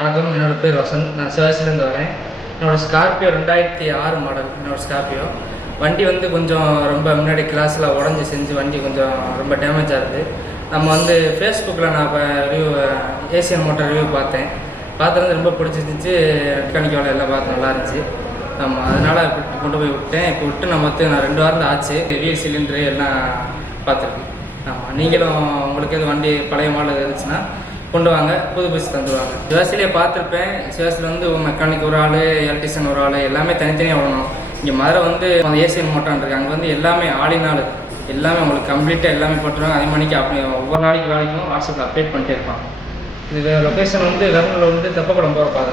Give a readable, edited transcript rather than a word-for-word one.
வணக்கம், என்னோடய பேர் வசந்த். நான் சிவாசிலேருந்து வரேன். என்னோடய ஸ்கார்பியோ 2006 மாடல். என்னோடய ஸ்கார்பியோ வண்டி வந்து கொஞ்சம் ரொம்ப முன்னாடி கிளாஸில் உடஞ்சி செஞ்சு வண்டி கொஞ்சம் ரொம்ப டேமேஜாக இருக்குது. நம்ம வந்து ஃபேஸ்புக்கில் நான் இப்போ ஏசியன் மோட்டார் ரிவ்யூ பார்த்துருந்து ரொம்ப பிடிச்சிருந்துச்சு. மெக்கானிக் வேலை எல்லாம் பார்த்து நல்லா இருந்துச்சு. ஆமாம், அதனால் கொண்டு போய் விட்டேன். இப்போ விட்டு நான் 2 வாரம் தான் ஆச்சு. வீல் சிலிண்டரு எல்லாம் பார்த்துருக்கேன். ஆமாம், நீங்களும் உங்களுக்கு எது வண்டி பழைய மாடல் இருந்துச்சுன்னா கொண்டு வாங்க, புது பீஸ் தந்துடுவாங்க. சிவாசிலே பார்த்துருப்பேன். சிவாசியில் வந்து மெக்கானிக் ஒரு ஆள், எலக்ட்ரிஷியன் ஒரு ஆள், எல்லாமே தனித்தனியாக வரணும். இங்கே மதுரை வந்து ஏசியன் மோட்டார் இருக்குது. அங்கே வந்து எல்லாமே ஆளினால் எல்லாமே உங்களுக்கு கம்ப்ளீட்டாக எல்லாமே போட்டுருவாங்க. அதே மணிக்கு அப்படி ஒவ்வொரு நாளைக்கு வேலைக்கும் வாட்ஸ்அப்பில் அப்டேட் பண்ணிட்டே இருப்பாங்க. இது லொக்கேஷன் வந்து விரங்கனூர் வந்து தெப்பக்குளம் போகிற பாதை.